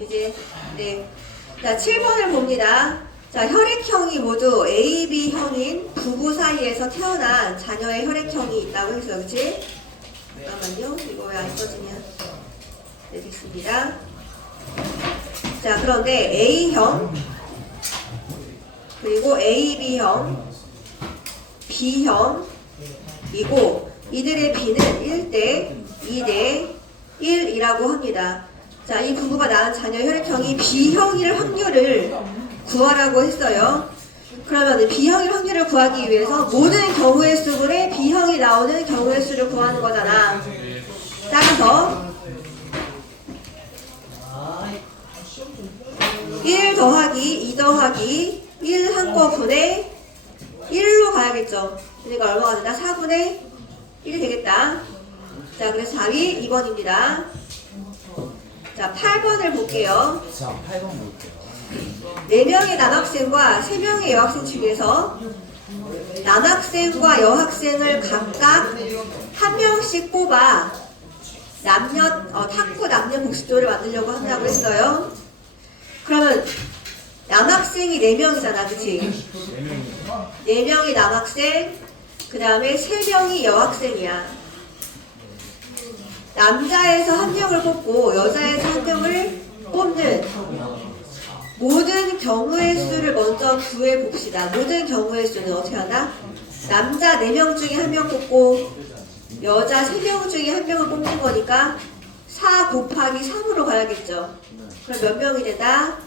이제 네. 자, 7번을 봅니다. 자, 혈액형이 모두 A, B형인 부부 사이에서 태어난 자녀의 혈액형이 있다고 했어요. 그치? 잠깐만요. 이거 왜 안 써지냐. 네, 됐습니다. 자, 그런데 A형, 그리고 AB형, B형이고, 이들의 B는 1대 2대 1이라고 합니다. 자, 이 부부가 낳은 자녀 혈액형이 B형일 확률을 구하라고 했어요. 그러면 B형일 확률을 구하기 위해서 모든 경우의 수분에 B형이 나오는 경우의 수를 구하는 거잖아. 따라서 1 더하기 2 더하기 1 한꺼분에 1로 가야겠죠. 그러니까 얼마가 된다? 4분의 1이 되겠다. 자, 그래서 답이 2번입니다. 자, 8번을 볼게요. 자, 8번 볼게요. 4명의 남학생과 3명의 여학생 중에서 남학생과 여학생을 각각 한 명씩 뽑아 탁구 남녀 복식조를 만들려고 한다고 했어요. 그러면 남학생이 4명이잖아, 그치? 4명이 남학생, 그 다음에 3명이 여학생이야. 남자에서 한 명을 뽑고 여자에서 한 명을 뽑는 모든 경우의 수를 먼저 구해 봅시다. 모든 경우의 수는 어떻게 하나? 남자 4명 중에 한 명 뽑고 여자 3명 중에 한 명을 뽑는 거니까 4 곱하기 3으로 가야겠죠. 그럼 몇 명이 된다?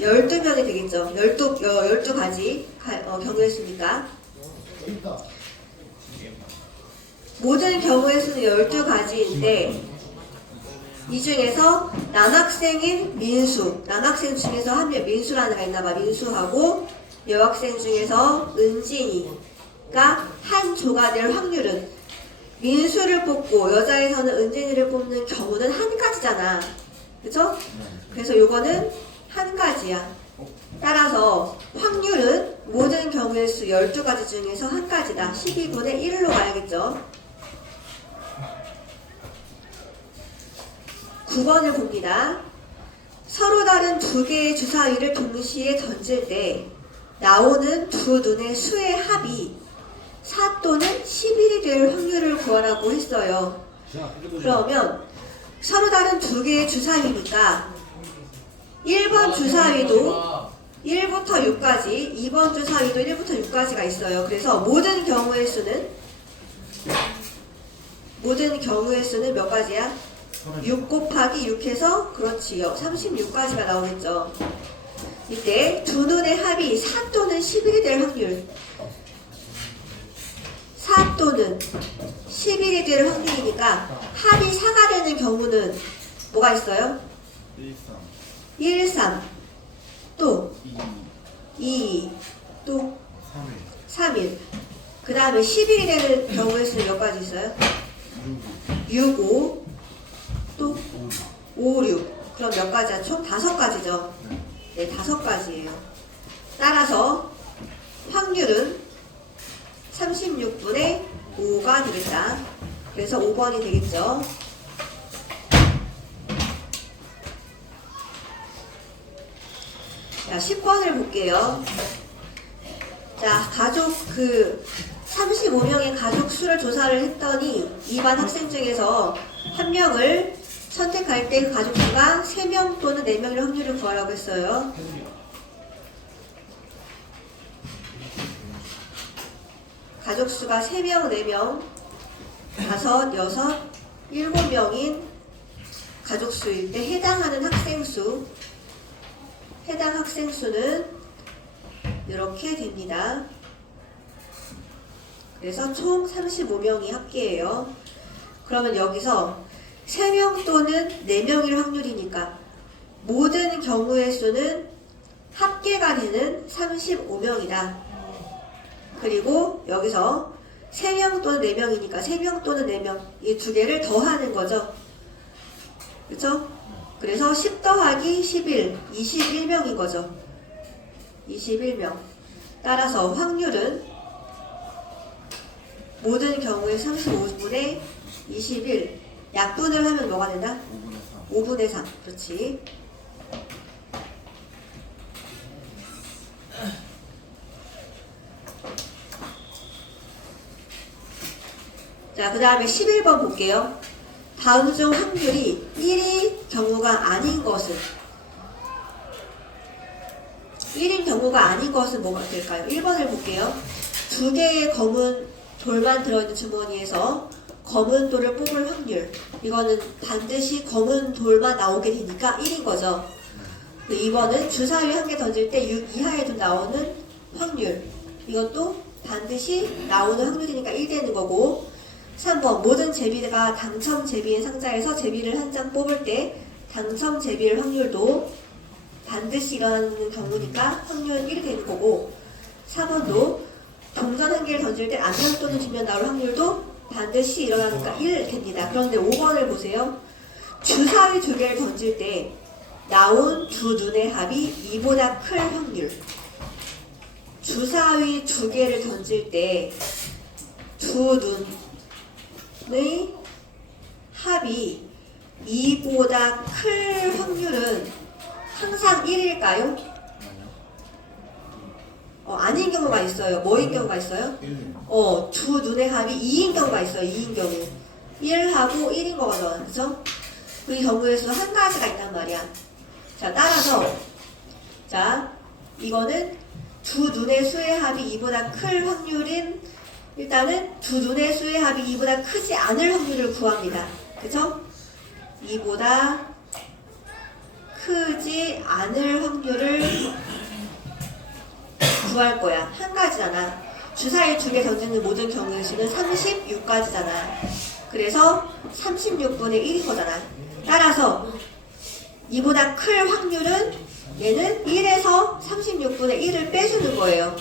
12명이 되겠죠. 12가지 경우의 수니까. 모든 경우의 수는 12가지인데 이 중에서 남학생인 민수, 남학생 중에서 한 명, 민수라는 애가 있나봐. 민수하고 여학생 중에서 은진이가 한 조가 될 확률은 민수를 뽑고 여자에서는 은진이를 뽑는 경우는 한 가지잖아. 그쵸? 그래서 요거는 한 가지야. 따라서 확률은 모든 경우의 수 12가지 중에서 한 가지다. 12분의 1로 가야겠죠. 9번을 봅니다. 서로 다른 2개의 주사위를 동시에 던질 때 나오는 두 눈의 수의 합이 4 또는 11이 될 확률을 구하라고 했어요. 그러면 서로 다른 2개의 주사위니까 1번 주사위도 1부터 6까지, 2번 주사위도 1부터 6까지가 있어요. 그래서 모든 경우의 수는 몇 가지야? 6 곱하기 6 해서 그렇지요. 36까지가 나오겠죠. 이때 두 눈의 합이 4 또는 11이 될 확률. 4 또는 11이 될 확률이니까 합이 4가 되는 경우는 뭐가 있어요? 1, 3. 또 2. 또 3일. 그 다음에 11이 되는 경우의 수는 몇 가지 있어요? 6, 5. 또 5, 6. 그럼 몇 가지야? 총 5가지죠. 네, 5가지예요. 따라서 확률은 36분의 5가 되겠다. 그래서 5번이 되겠죠. 자, 10번을 볼게요. 자, 35명의 가족 수를 조사를 했더니 2반 학생 중에서 한 명을 선택할 때 그 가족 수가 3명 또는 4명일 확률을 구하라고 했어요. 가족 수가 3명, 4명, 5, 6, 7명인 가족 수일 때 해당 학생 수는 이렇게 됩니다. 그래서 총 35명이 합계예요. 그러면 여기서 3명 또는 4명일 확률이니까 모든 경우의 수는 합계가 되는 35명이다. 그리고 여기서 3명 또는 4명이니까 3명 또는 4명 이 두 개를 더하는 거죠. 그쵸? 그래서 10 더하기 11, 21명인 거죠. 21명. 따라서 확률은 모든 경우에 35분의 21. 약분을 하면 뭐가 된다? 5분의 3. 그렇지. 자, 그 다음에 11번 볼게요. 다음 중 확률이 1인 경우가 아닌 것은 1인 경우가 아닌 것은 뭐가 될까요? 1번을 볼게요. 두 개의 검은 돌만 들어있는 주머니에서 검은 돌을 뽑을 확률. 이거는 반드시 검은 돌만 나오게 되니까 1인 거죠. 2번은 주사위 한 개 던질 때 6 이하에도 나오는 확률. 이것도 반드시 나오는 확률이니까 1 되는 거고. 3번 모든 제비가 당첨 제비인 상자에서 제비를 한 장 뽑을 때 당첨 제비일 확률도 반드시 일어나는 경우니까 확률은 1이 되는 거고. 4번도 동전 한 개를 던질 때 안면 또는 뒷면 나올 확률도 반드시 일어나니까 1 됩니다. 그런데 5번을 보세요. 주사위 두 개를 던질 때 나온 두 눈의 합이 2보다 클 확률. 주사위 두 개를 던질 때 두 눈의 합이 2보다 클 확률은 항상 1일까요? 아닌 경우가 있어요. 뭐인 경우가 있어요? 두 눈의 합이 2인 경우가 있어요. 2인 경우. 1하고 1인 거거든. 그쵸? 그 경우에서 한 가지가 있단 말이야. 자, 따라서 자, 이거는 두 눈의 수의 합이 2보다 클 확률인 일단은 두 눈의 수의 합이 2보다 크지 않을 확률을 구합니다. 그쵸? 2보다 크지 않을 확률을 구할 거야. 한 가지잖아. 주사위 두 개 던지는 모든 경우의 수는 36가지잖아. 그래서 36분의 1인 거잖아. 따라서 이보다 클 확률은 얘는 1에서 36분의 1을 빼주는 거예요.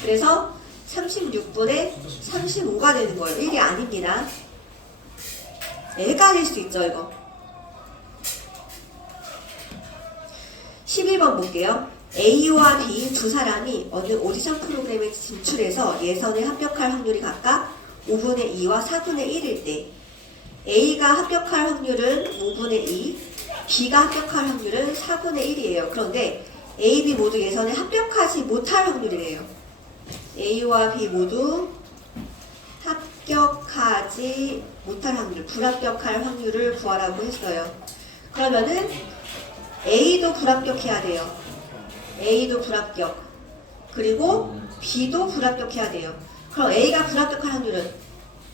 그래서 36분의 35가 되는 거예요. 1이 아닙니다. 헷갈릴 수 있죠, 이거. 11번 볼게요. A와 B 두 사람이 어느 오디션 프로그램에 진출해서 예선에 합격할 확률이 각각 5분의 2와 4분의 1일 때 A가 합격할 확률은 5분의 2, B가 합격할 확률은 4분의 1이에요. 그런데 A, B 모두 예선에 합격하지 못할 확률이래요. A와 B 모두 합격하지 못할 확률, 불합격할 확률을 구하라고 했어요. 그러면은 A도 불합격해야 돼요. A도 불합격. 그리고 B도 불합격해야 돼요. 그럼 A가 불합격할 확률은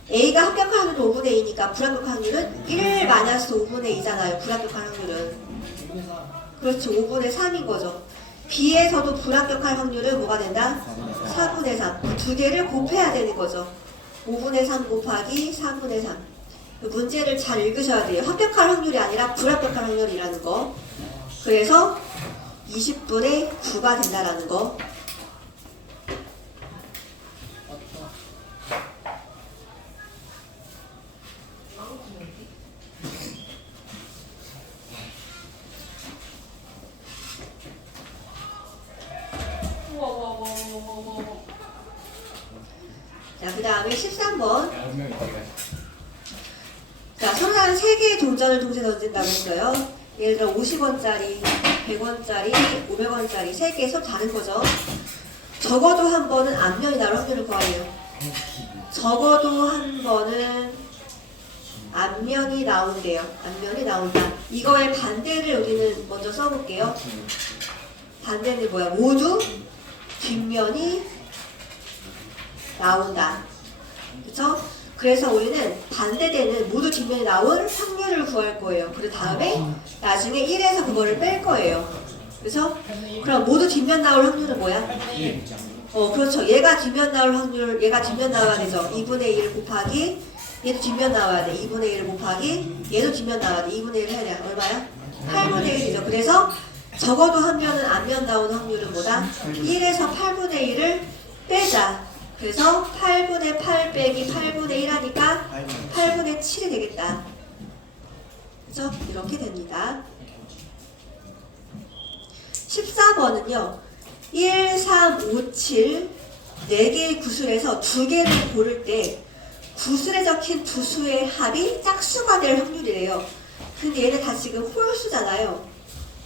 A가 합격할 확률은 5분의 2니까 불합격할 확률은 1 마이너스 5분의 2잖아요. 불합격할 확률은. 그렇죠. 5분의 3인 거죠. B에서도 불합격할 확률은 뭐가 된다? 4분의 3. 두 개를 곱해야 되는 거죠. 5분의 3 곱하기 4분의 3. 문제를 잘 읽으셔야 돼요. 합격할 확률이 아니라 불합격할 확률이라는 거. 그래서 20분의 9가 된다라는 거. 자, 그 다음에 13번. 자, 서로 다른 3개의 동전을 동시에 던진다고 했어요. 예를 들어 50원짜리, 100원짜리, 500원짜리 3개 서로 다른 거죠. 적어도 한 번은 앞면이 나올 확률을 구하래요. 적어도 한 번은 앞면이 나온대요. 앞면이 나온다. 이거의 반대를 우리는 먼저 써볼게요. 반대는 뭐야? 모두 뒷면이 나온다. 그쵸? 그래서 우리는 반대되는 모두 뒷면이 나올 확률을 구할 거예요. 그 다음에 나중에 1에서 그거를 뺄 거예요. 그래서 그럼 모두 뒷면 나올 확률은 뭐야? 그렇죠. 얘가 뒷면 나올 확률, 얘가 뒷면 나와야 되죠. 2분의 1 곱하기 얘도 뒷면 나와야 돼. 2분의 1 곱하기 얘도 뒷면 나와야 돼. 2분의 1 해야 돼. 얼마야? 8분의 1이죠. 그래서 적어도 한 면은 앞면 나오는 확률은 뭐다? 1에서 8분의 1을 빼자. 그래서 8분의 8 빼기 8분의 1 하니까 8분의 7이 되겠다. 그죠? 이렇게 됩니다. 14번은요. 1, 3, 5, 7 4개의 구술에서 2개를 고를 때 구술에 적힌 두 수의 합이 짝수가 될 확률이래요. 근데 얘네 다 지금 홀수잖아요.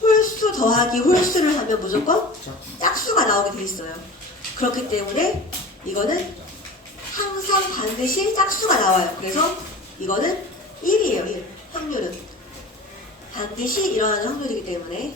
홀수 더하기 홀수를 하면 무조건 짝수가 나오게 돼 있어요. 그렇기 때문에 이거는 항상 반드시 짝수가 나와요. 그래서 이거는 1이에요. 1. 확률은 반드시 일어나는 확률이기 때문에